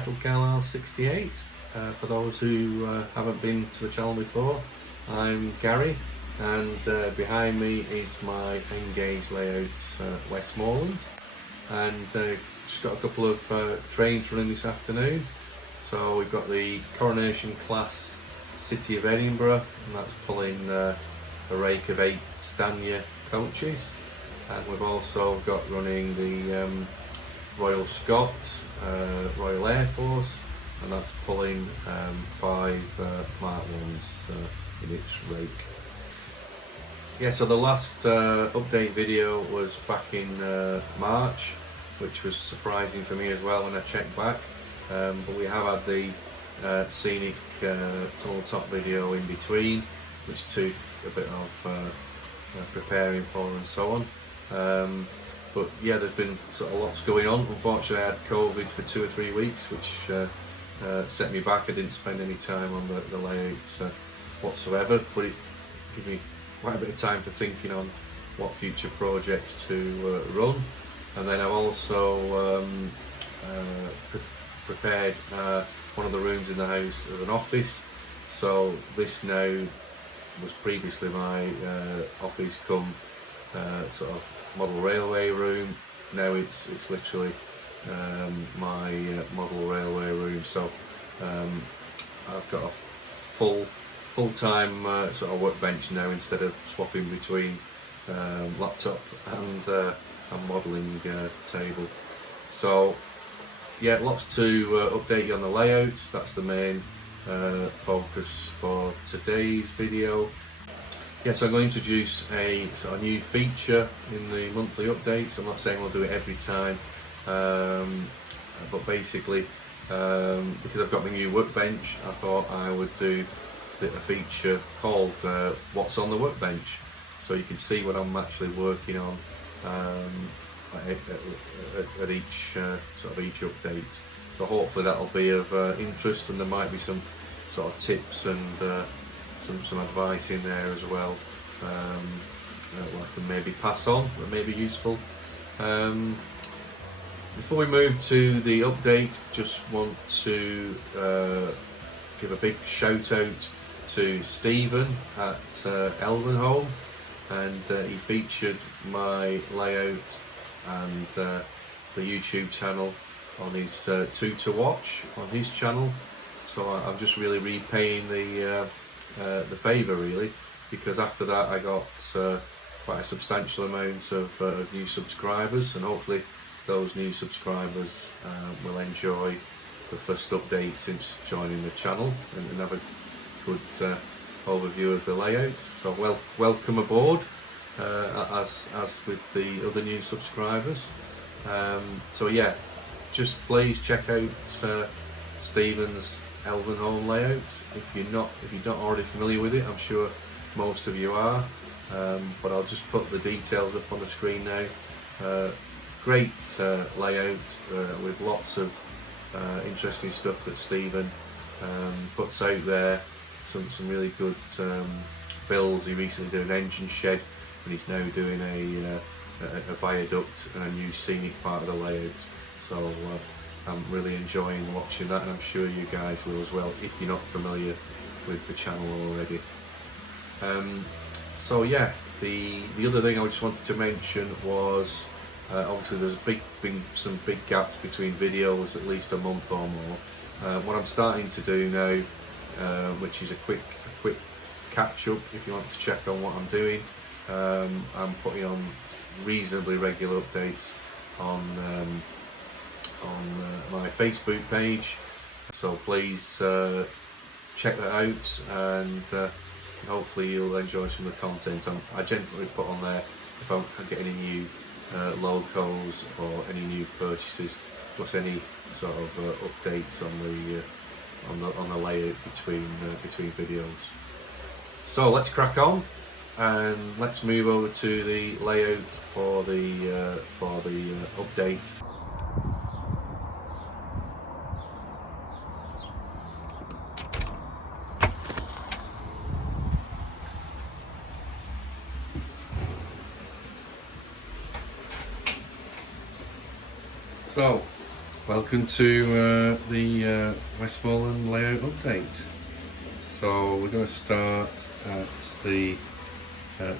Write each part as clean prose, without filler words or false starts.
Sheffield Carlisle 68. For those who haven't been to the channel before, I'm Gary, and behind me is my Engage layout Westmorland, and just got a couple of trains running this afternoon. So we've got the Coronation Class City of Edinburgh, and that's pulling a rake of 8 Stania coaches, and we've also got running the Royal Scots Royal Air Force, and that's pulling 5 Mark 1s in its rake. Yeah, so the last update video was back in March, which was surprising for me as well when I checked back, but we have had the Scenic tunnel top video in between, which took a bit of preparing for and so on. But yeah, there's been sort of lots going on. Unfortunately, I had COVID for 2 or 3 weeks, which set me back. I didn't spend any time on the layouts whatsoever, but it gave me quite a bit of time for thinking on what future projects to run. And then I've also prepared one of the rooms in the house as an office. So this now was previously my office come sort of model railway room. Now it's literally my model railway room. So I've got a full-time sort of workbench now, instead of swapping between laptop and a modelling table. So yeah, lots to update you on the layout. That's the main focus for today's video. Yes, I'm going to introduce a sort of new feature in the monthly updates. I'm not saying we'll do it every time, but basically, because I've got my new workbench, I thought I would do a feature called What's on the Workbench, so you can see what I'm actually working on at each sort of each update. So hopefully that'll be of interest, and there might be some sort of tips and some advice in there as well, that I can maybe pass on, that may be useful. Before we move to the update, just want to give a big shout out to Stephen at Elvenholme, and he featured my layout and the YouTube channel on his 2 to watch on his channel. So I'm just really repaying the favour, really, because after that I got quite a substantial amount of new subscribers, and hopefully those new subscribers will enjoy the first update since joining the channel and have a good overview of the layout. So welcome aboard, as with the other new subscribers. So yeah, just please check out Stephen's Elvenholme layout if you're not already familiar with it. I'm sure most of you are, but I'll just put the details up on the screen now. Great layout with lots of interesting stuff that Stephen puts out there. Some really good builds. He recently did an engine shed, and he's now doing a viaduct and a new scenic part of the layout. So I'm really enjoying watching that, and I'm sure you guys will as well if you're not familiar with the channel already. So yeah, the other thing I just wanted to mention was obviously there's been some big gaps between videos, at least a month or more. What I'm starting to do now, which is a quick catch up if you want to check on what I'm doing, I'm putting on reasonably regular updates on my Facebook page, so please check that out, and hopefully you'll enjoy some of the content. I generally put on there if I get any new locos or any new purchases, plus any sort of updates on the layout between videos. So let's crack on, and let's move over to the layout for the update. So Welcome to the Westmorland layout update. So we're going to start at the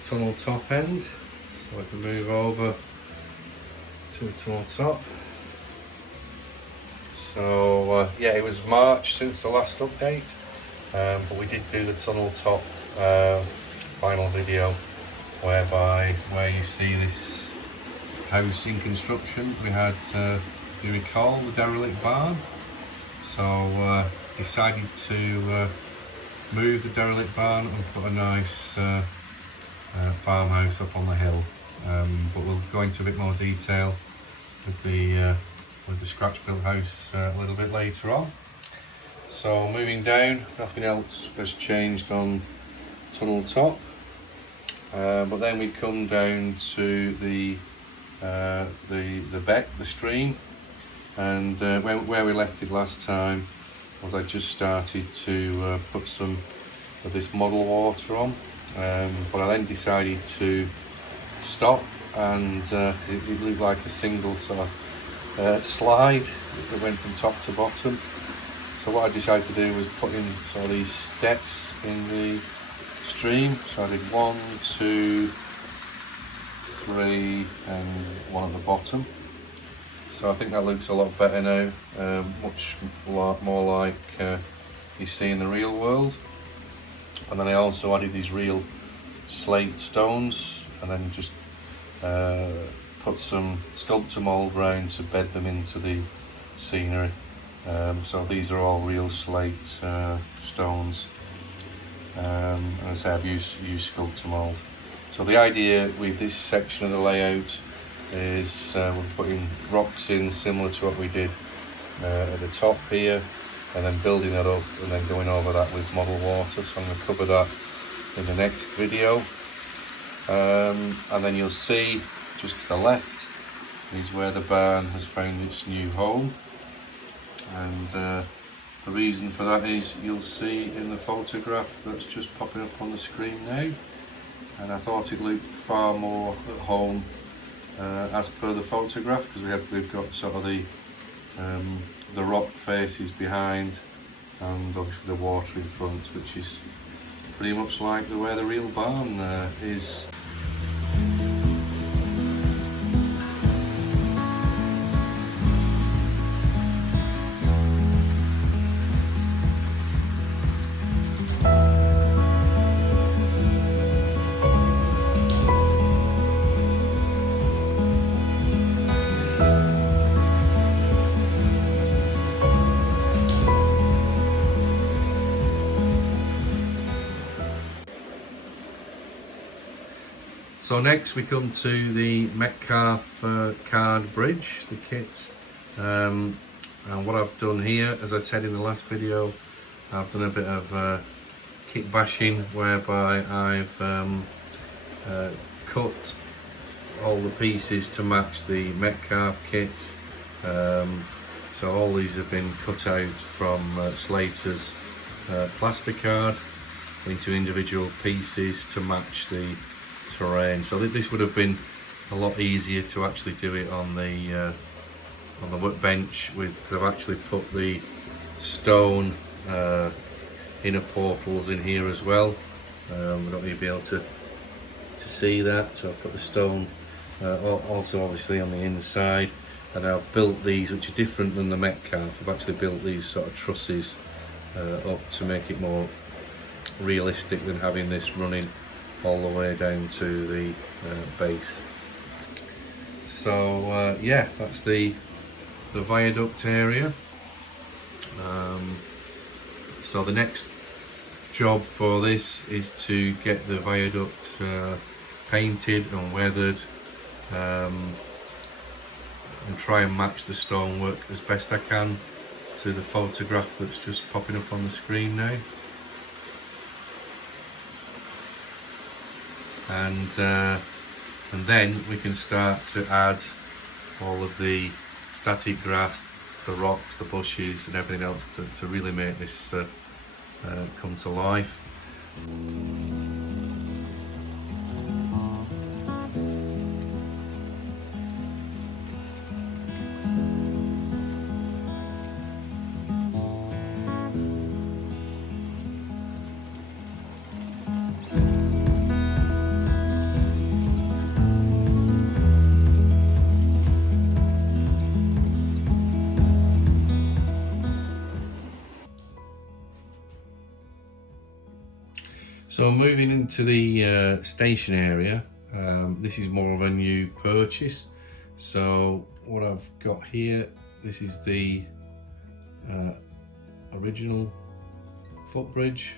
tunnel top end. So I can move over to the tunnel top. So yeah, it was March since the last update, but we did do the tunnel top final video where you see this house in construction. We had, you recall, the derelict barn. So decided to move the derelict barn and put a nice farmhouse up on the hill. But we'll go into a bit more detail with the scratch built house a little bit later on. So moving down, nothing else has changed on tunnel top. But then we come down to the beck, the stream, and where we left it last time was I just started to put some of this model water on, but I then decided to stop, and it looked like a single sort of slide that went from top to bottom. So what I decided to do was put in sort of these steps in the stream. So I did 1, 2, 3 and one at the bottom. So I think that looks a lot better now, much more like you see in the real world. And then I also added these real slate stones, and then just put some sculptor mould round to bed them into the scenery. So these are all real slate stones, and as I say, I've used sculptor mould. So the idea with this section of the layout is we're putting rocks in similar to what we did at the top here, and then building that up and then going over that with model water. So I'm going to cover that in the next video, and then you'll see just to the left is where the barn has found its new home. And the reason for that is you'll see in the photograph that's just popping up on the screen now, and I thought it looked far more at home as per the photograph, because we've got sort of the rock faces behind and obviously the water in front, which is pretty much like where the real barn is. So next we come to the Metcalfe card bridge, the kit, and what I've done here, as I said in the last video, I've done a bit of kit bashing, whereby I've cut all the pieces to match the Metcalfe kit. So all these have been cut out from Slater's plasticard into individual pieces to match the terrain. So this would have been a lot easier to actually do it on the workbench. I've actually put the stone inner portals in here as well. I don't know if you'll be able to see that. So I've put the stone also obviously on the inside, and I've built these, which are different than the Metcalfe. I've actually built these sort of trusses up to make it more realistic than having this running all the way down to the base. So yeah, that's the viaduct area. So the next job for this is to get the viaduct painted and weathered, and try and match the stonework as best I can to the photograph that's just popping up on the screen now. And then we can start to add all of the static grass, the rocks, the bushes and everything else to really make this come to life. So moving into the station area, this is more of a new purchase. So what I've got here, this is the original footbridge.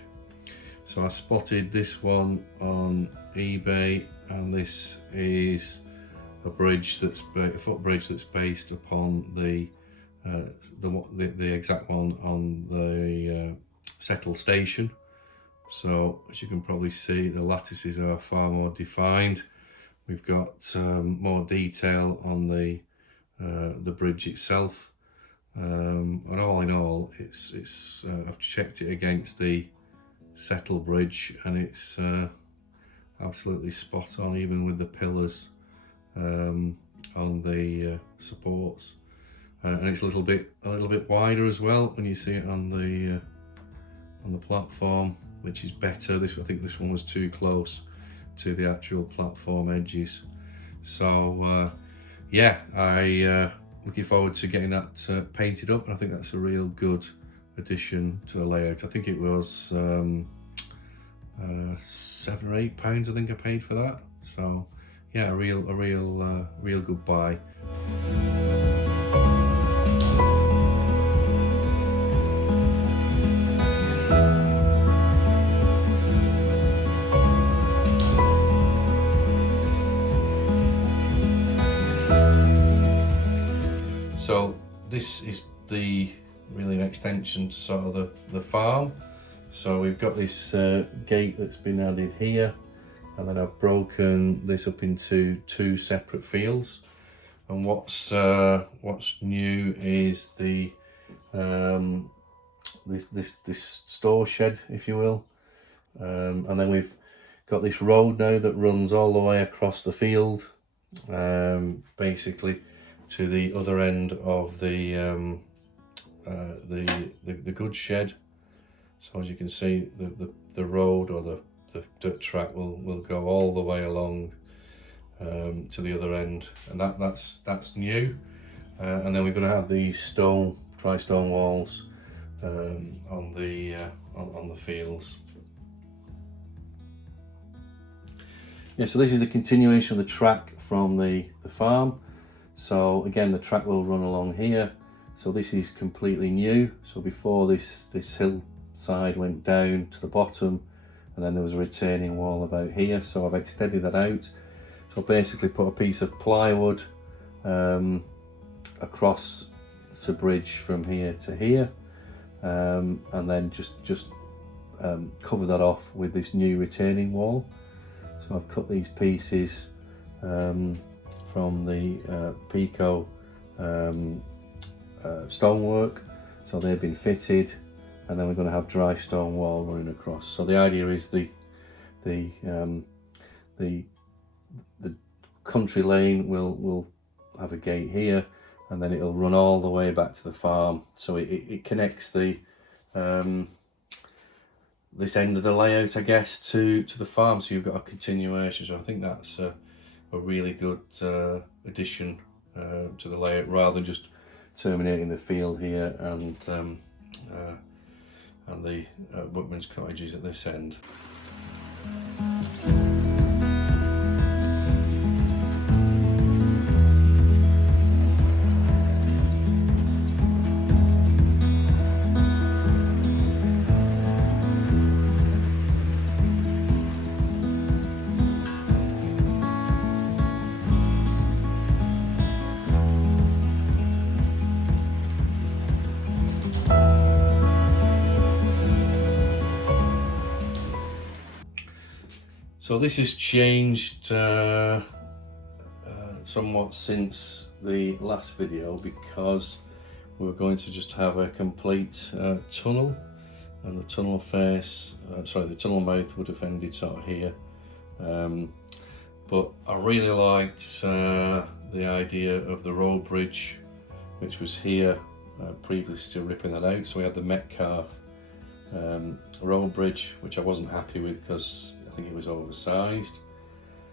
So I spotted this one on eBay, and this is a bridge that's a footbridge that's based upon the exact one on the Settle station. So as you can probably see, the lattices are far more defined. We've got more detail on the bridge itself. And all in all, it's I've checked it against the Settle bridge, and it's absolutely spot on, even with the pillars on the supports, and it's a little bit wider as well when you see it on the platform, which is better. I think this one was too close to the actual platform edges. So yeah, looking forward to getting that painted up, and I think that's a real good addition to the layout. I think it was £7 or £8 I think I paid for that. So yeah, a real good buy. So this is really an extension to sort of the farm. So we've got this gate that's been added here, and then I've broken this up into 2 separate fields. And what's new is the this store shed, if you will, and then we've got this road now that runs all the way across the field, basically to the other end of the goods shed. So as you can see, the road, or the dirt track, will go all the way along to the other end, and that's new. And then we're going to have these dry stone walls on the fields. Yeah, so this is a continuation of the track from the farm. So again, the track will run along here. So this is completely new. So before this hillside went down to the bottom, and then there was a retaining wall about here. So I've extended that out. So basically put a piece of plywood across the bridge from here to here, and then just cover that off with this new retaining wall. So I've cut these pieces from the Pico stonework, so they've been fitted, and then we're going to have dry stone wall running across. So the idea is the country lane will have a gate here, and then it'll run all the way back to the farm. So it connects the this end of the layout, I guess, to the farm. So you've got a continuation. So I think that's a really good addition to the layout, rather than just terminating the field here and the workmen's cottages at this end. So this has changed somewhat since the last video, because we're going to just have a complete tunnel, and the tunnel face, the tunnel mouth would have ended sort of here. But I really liked the idea of the road bridge, which was here previous to ripping that out. So we had the Metcalfe road bridge, which I wasn't happy with because I think it was oversized.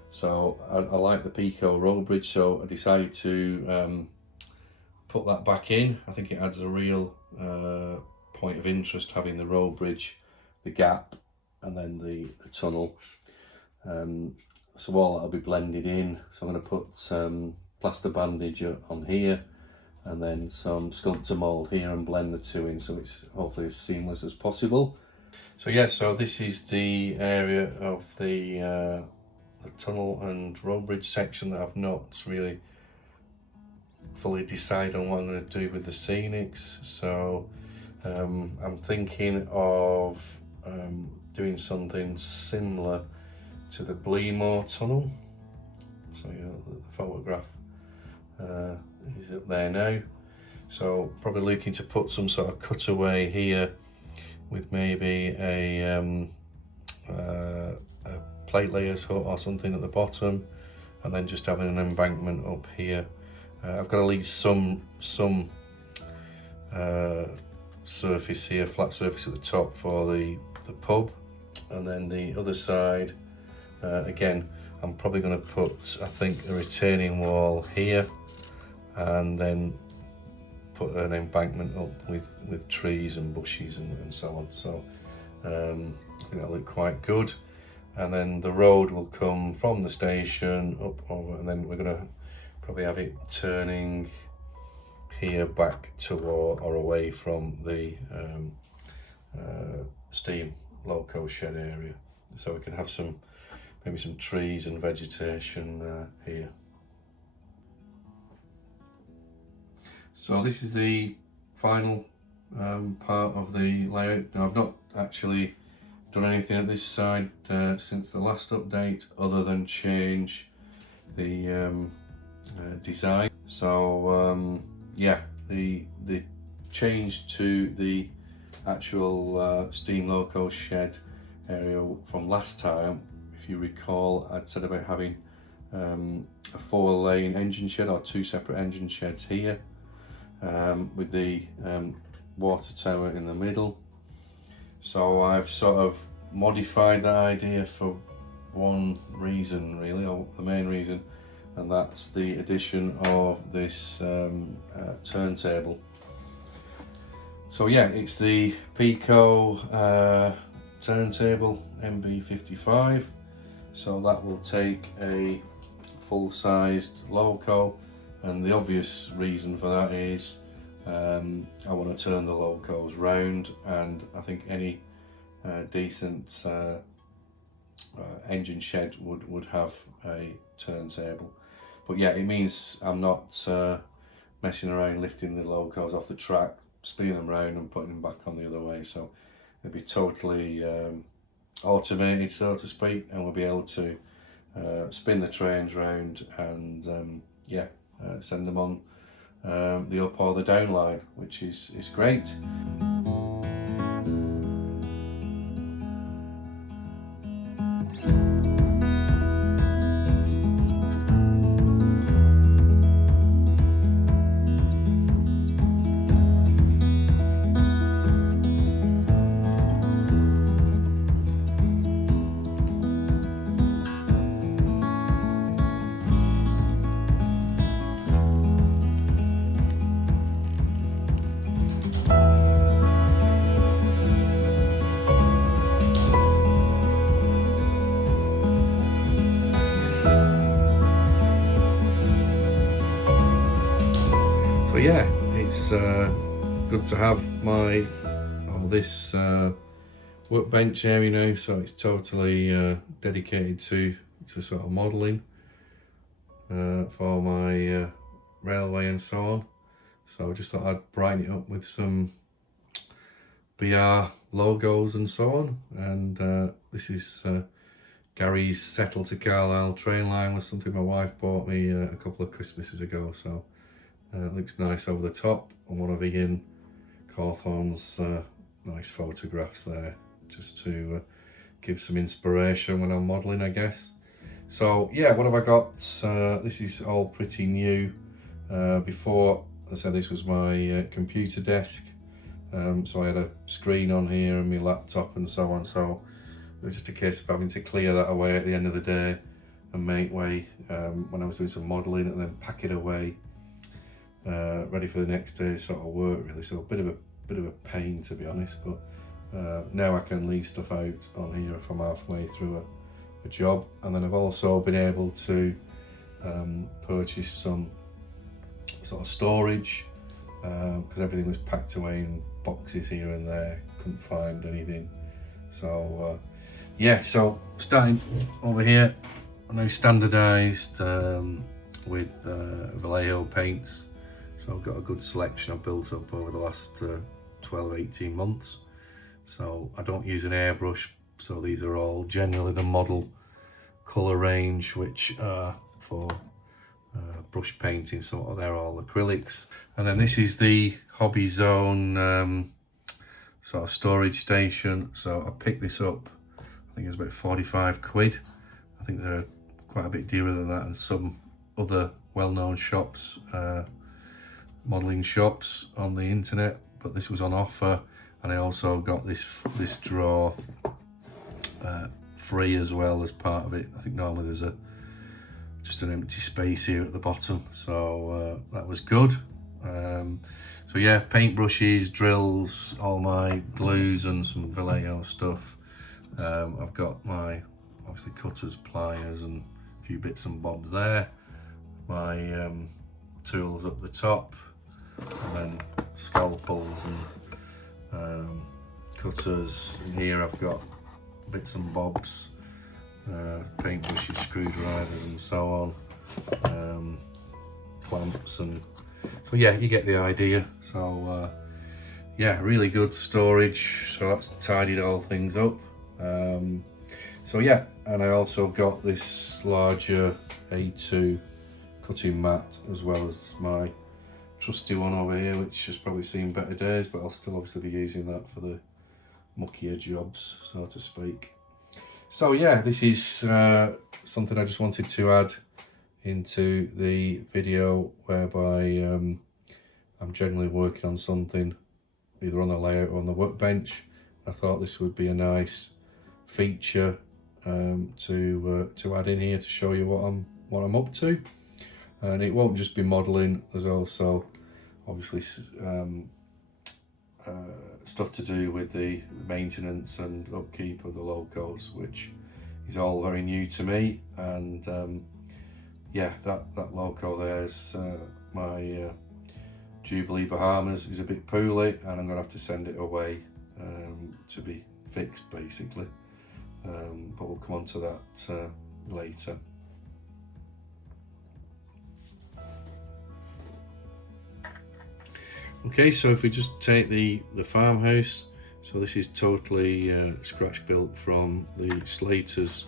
So I like the Pico road bridge, so I decided to put that back in. I think it adds a real point of interest, having the road bridge, the gap and then the tunnel. So all that'll be blended in. So I'm going to put plaster bandage on here, and then some sculptor mould here, and blend the two in so it's hopefully as seamless as possible. So yeah, so this is the area of the tunnel and road bridge section that I've not really fully decided on what I'm going to do with the Scenics. So I'm thinking of doing something similar to the Bleemore tunnel. So the photograph is up there now. So probably looking to put some sort of cutaway here with maybe a plate layers hut or something at the bottom, and then just having an embankment up here. I've got to leave some surface here, flat surface at the top for the pub, and then the other side, again, I'm probably going to put, I think, a retaining wall here, and then put an embankment up with trees and bushes and so on. So I think that'll look quite good. And then the road will come from the station up over, and then we're going to probably have it turning here back toward or away from the steam loco shed area, so we can have maybe some trees and vegetation here. So this is the final part of the layout. Now I've not actually done anything at this side since the last update, other than change the design. So yeah, the change to the actual steam loco shed area from last time, if you recall, I'd said about having a 4-lane engine shed, or 2 separate engine sheds here, with the water tower in the middle. So I've sort of modified that idea for one reason really, or the main reason, and that's the addition of this turntable. So yeah, it's the Pico turntable MB55. So that will take a full-sized loco, and the obvious reason for that is I want to turn the locos round, and I think any decent engine shed would have a turntable. But yeah, it means I'm not messing around lifting the locos off the track, spinning them round and putting them back on the other way. So it'll be totally automated, so to speak, and we'll be able to spin the trains round and yeah, send them on the up or the down line, which is great. Yeah, it's good to have this workbench area now, so it's totally dedicated to sort of modelling for my railway and so on. So I just thought I'd brighten it up with some BR logos and so on. And this is Gary's Settle to Carlisle train line, was something my wife bought me a couple of Christmases ago. So it looks nice over the top, and one of Ian Cawthorne's nice photographs there, just to give some inspiration when I'm modelling, I guess. So yeah, what have I got? This is all pretty new. Before, as I said, this was my computer desk, so I had a screen on here and my laptop and so on, so it was just a case of having to clear that away at the end of the day and make way when I was doing some modelling, and then pack it away ready for the next day's sort of work really. So a bit of a pain, to be honest, but now I can leave stuff out on here if I'm halfway through a job. And then I've also been able to purchase some sort of storage, because everything was packed away in boxes here and there, couldn't find anything. So yeah, so starting over here, I know standardised with Vallejo paints, so I've got a good selection I've built up over the last 12-18 months. So I don't use an airbrush, so these are all generally the model colour range, which are for brush painting, so they're all acrylics. And then this is the Hobby Zone sort of storage station. So I picked this up, I think it was about 45 quid. I think they're quite a bit dearer than that in some other well-known shops, modelling shops on the internet, but this was on offer. And I also got this drawer free as well as part of it. I think normally there's just an empty space here at the bottom, so that was good. So yeah, paintbrushes, drills, all my glues and some Vallejo stuff. I've got my obviously cutters, pliers and a few bits and bobs there. My tools up the top, and then scalpels and cutters. In here I've got bits and bobs, paintbrushes, screwdrivers and so on, clamps, and so yeah, you get the idea. So yeah, really good storage, so that's tidied all things up. So yeah, and I also got this larger A2 cutting mat, as well as my trusty one over here, which has probably seen better days, but I'll still obviously be using that for the muckier jobs, so to speak. So yeah, this is something I just wanted to add into the video, whereby I'm generally working on something either on the layout or on the workbench. I thought this would be a nice feature to add in here to show you what I'm up to. And it won't just be modelling, there's also obviously stuff to do with the maintenance and upkeep of the locos, which is all very new to me. And yeah, that loco there's my Jubilee Bahamas is a bit poorly, and I'm gonna have to send it away to be fixed basically, but we'll come on to that later. Okay, so if we just take the farmhouse, so this is totally scratch built from the Slater's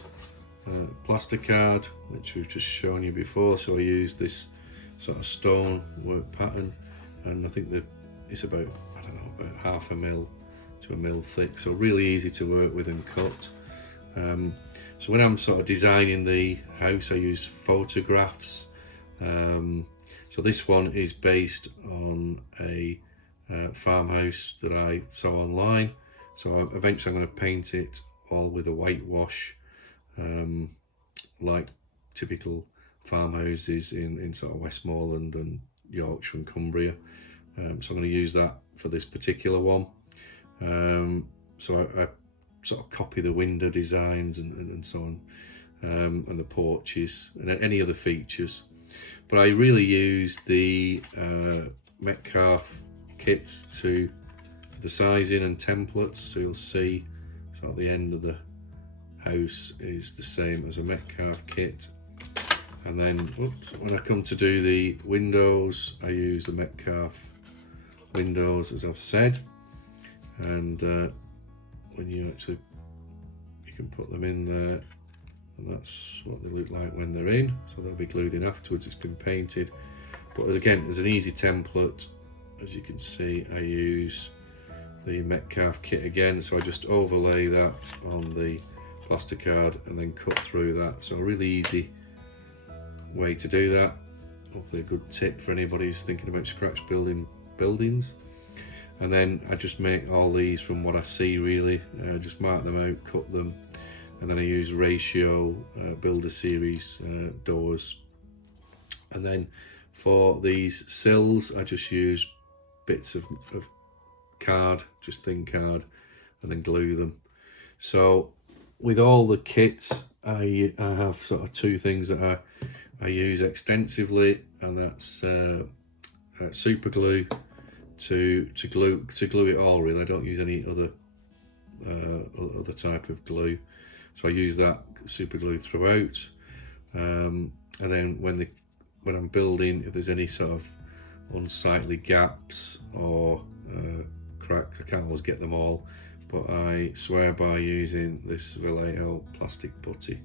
plasticard, which we've just shown you before. So I used this sort of stone work pattern, and I think that it's about, I don't know, about 1/2 mil to 1 mil thick, so really easy to work with and cut. So when I'm sort of designing the house, I use photographs. So this one is based on a farmhouse that I saw online. So eventually I'm going to paint it all with a whitewash, like typical farmhouses in sort of Westmorland and Yorkshire and Cumbria. So I'm going to use that for this particular one. So I sort of copy the window designs and so on, and the porches and any other features. But I really use the Metcalfe kits to the sizing and templates, so you'll see sort of the end of the house is the same as a Metcalfe kit. And then when I come to do the windows, I use the Metcalfe windows, as I've said. And when you can put them in there, and that's what they look like when they're in. So they'll be glued in afterwards. It's been painted, but again, as an easy template, as you can see, I use the Metcalfe kit again. So I just overlay that on the plasticard and then cut through that. So a really easy way to do that. Hopefully a good tip for anybody who's thinking about scratch building buildings. And then I just make all these from what I see, really. Just mark them out, cut them, and then I use ratio builder series doors. And then for these sills, I just use bits of card, just thin card, and then glue them. So with all the kits, I have sort of two things that I use extensively, and that's super glue to glue it all. Really, I don't use any other type of glue, so I use that super glue throughout. And then when I'm building, if there's any sort of unsightly gaps or cracks, I can't always get them all, but I swear by using this Vallejo plastic putty.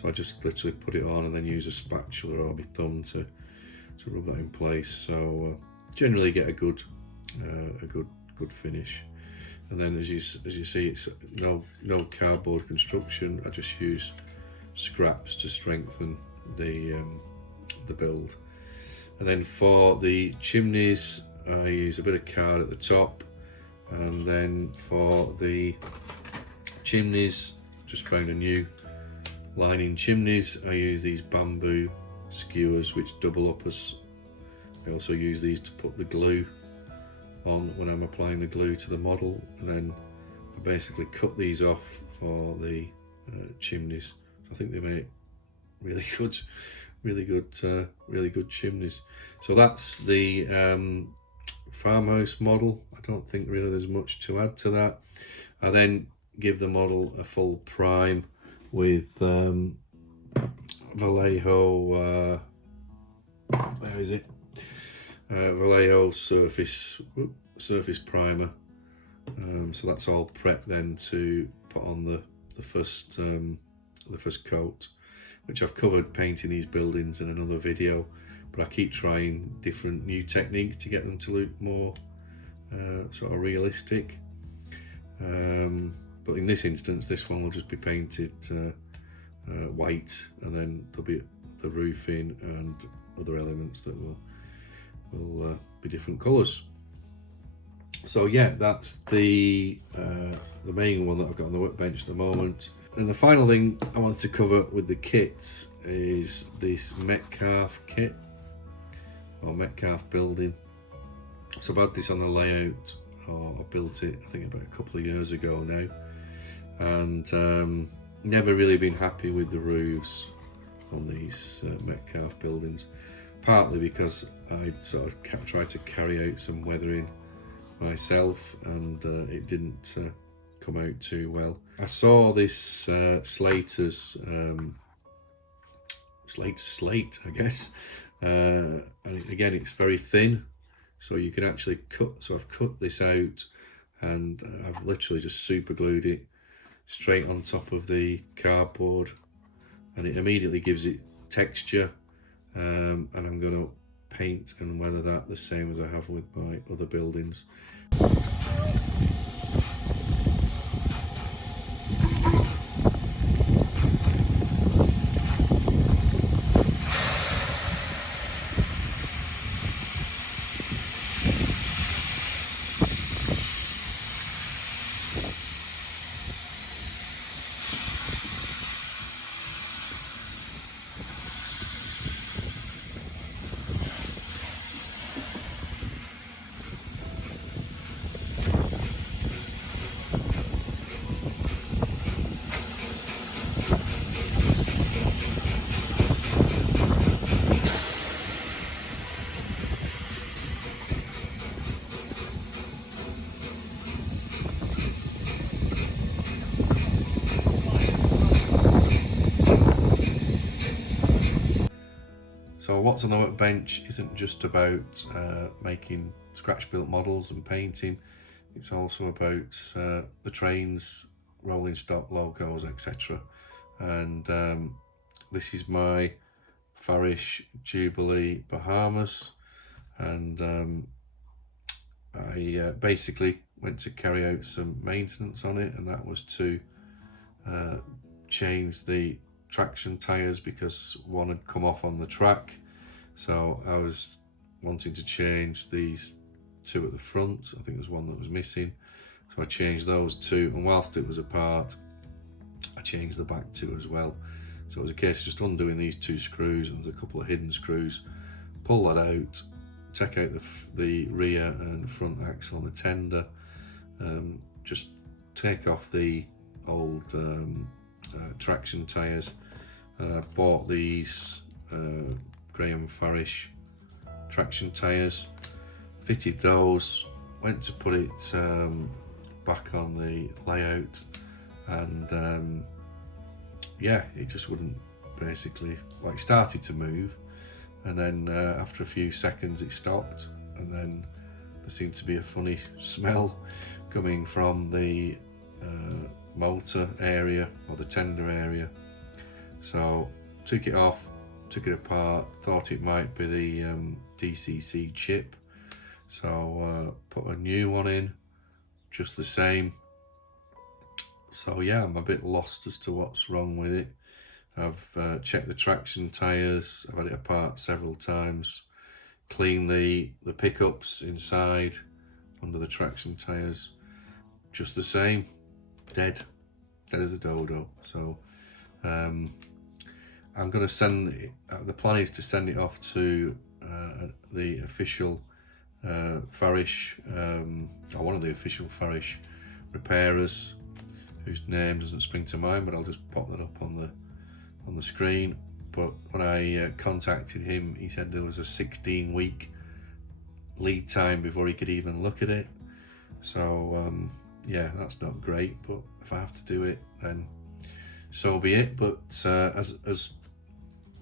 So I just literally put it on and then use a spatula or my thumb to rub that in place. So generally get a good finish. And then as you see, it's no cardboard construction. I just use scraps to strengthen the build. And then for the chimneys, I use a bit of card at the top, and then for the chimneys, just found a new lining chimneys. I use these bamboo skewers which double up as, I also use these to put the glue on when I'm applying the glue to the model, and then I basically cut these off for the chimneys. I think they make really good chimneys. So that's the farmhouse model. I don't think really there's much to add to that. I then give the model a full prime with Vallejo, where is it? Vallejo surface primer. So that's all prepped then to put on the first coat, which I've covered painting these buildings in another video, but I keep trying different new techniques to get them to look more sort of realistic. But in this instance, this one will just be painted white, and then there'll be the roofing and other elements that will be different colours. So yeah, that's the main one that I've got on the workbench at the moment. And the final thing I wanted to cover with the kits is this Metcalfe kit, or Metcalfe building. So I've had this on the layout, or I built it I think about a couple of years ago now, and never really been happy with the roofs on these Metcalfe buildings, partly because I'd sort of tried to carry out some weathering myself, and it didn't come out too well. I saw this Slater's slate, I guess, and again it's very thin, so you can actually cut. So I've cut this out, and I've literally just super glued it straight on top of the cardboard, and it immediately gives it texture. And I'm going to paint and weather that the same as I have with my other buildings. So what's on the workbench isn't just about making scratch-built models and painting. It's also about the trains, rolling stock, locos, etc. And this is my Farish Jubilee Bahamas, and I basically went to carry out some maintenance on it, and that was to change the traction tyres because one had come off on the track. So I was wanting to change these two at the front. I think there's one that was missing, so I changed those two, and whilst it was apart I changed the back two as well. So it was a case of just undoing these two screws, and there's a couple of hidden screws. Pull that out, take out the rear and front axle on the tender, just take off the old traction tyres, and I bought these Graham Farish traction tyres, fitted those, went to put it back on the layout, and yeah, it just wouldn't, basically, like, started to move, and then after a few seconds it stopped, and then there seemed to be a funny smell coming from the motor area, or the tender area. So took it off, took it apart, thought it might be the DCC chip, so put a new one in, just the same. So yeah, I'm a bit lost as to what's wrong with it. I've checked the traction tyres, I've had it apart several times, cleaned the pickups inside under the traction tyres, just the same, dead as a dodo. So I'm going to send it, the plan is to send it off to the official Farish, or one of the official Farish repairers, whose name doesn't spring to mind, but I'll just pop that up on the screen. But when I contacted him, he said there was a 16-week lead time before he could even look at it. So yeah, that's not great, but if I have to do it, then so be it. But as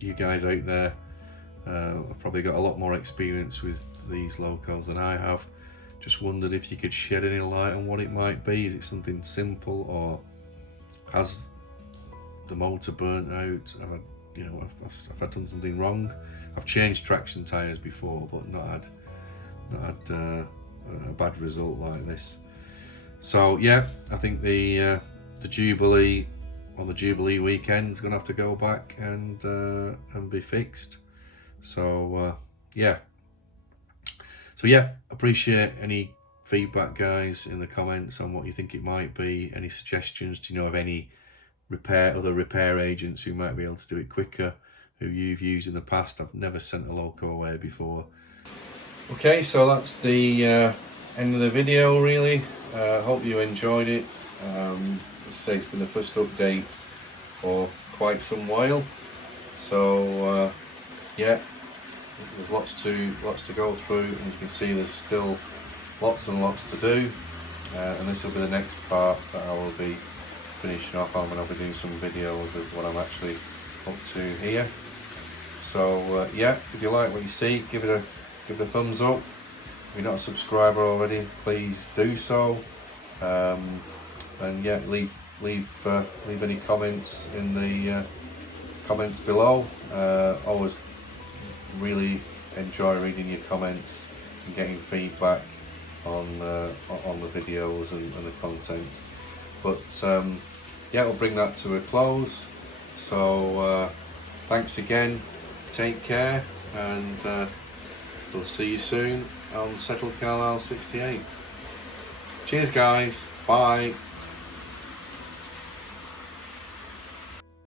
you guys out there have probably got a lot more experience with these locos than I have, just wondered if you could shed any light on what it might be. Is it something simple, or has the motor burnt out? Have I done something wrong? I've changed traction tyres before, but not had a bad result like this. So yeah, I think the Jubilee, on the Jubilee weekend, is going to have to go back and be fixed. So yeah. So yeah, appreciate any feedback, guys, in the comments on what you think it might be. Any suggestions? Do you know of any other repair agents who might be able to do it quicker, who you've used in the past? I've never sent a loco away before. Okay, so that's the end of the video, really. Hope you enjoyed it. As I say, it's been the first update for quite some while, so yeah, there's lots to go through, and you can see there's still lots and lots to do, and this will be the next part that I will be finishing off on, when I'll be doing some videos of what I'm actually up to here. So yeah, if you like what you see, give it a thumbs up. If you're not a subscriber already, please do so, and yeah, leave any comments in the comments below. Always really enjoy reading your comments and getting feedback on the videos and the content. But yeah, we'll bring that to a close. So thanks again, take care, and we'll see you soon on Settled Carlisle 68. Cheers guys, bye.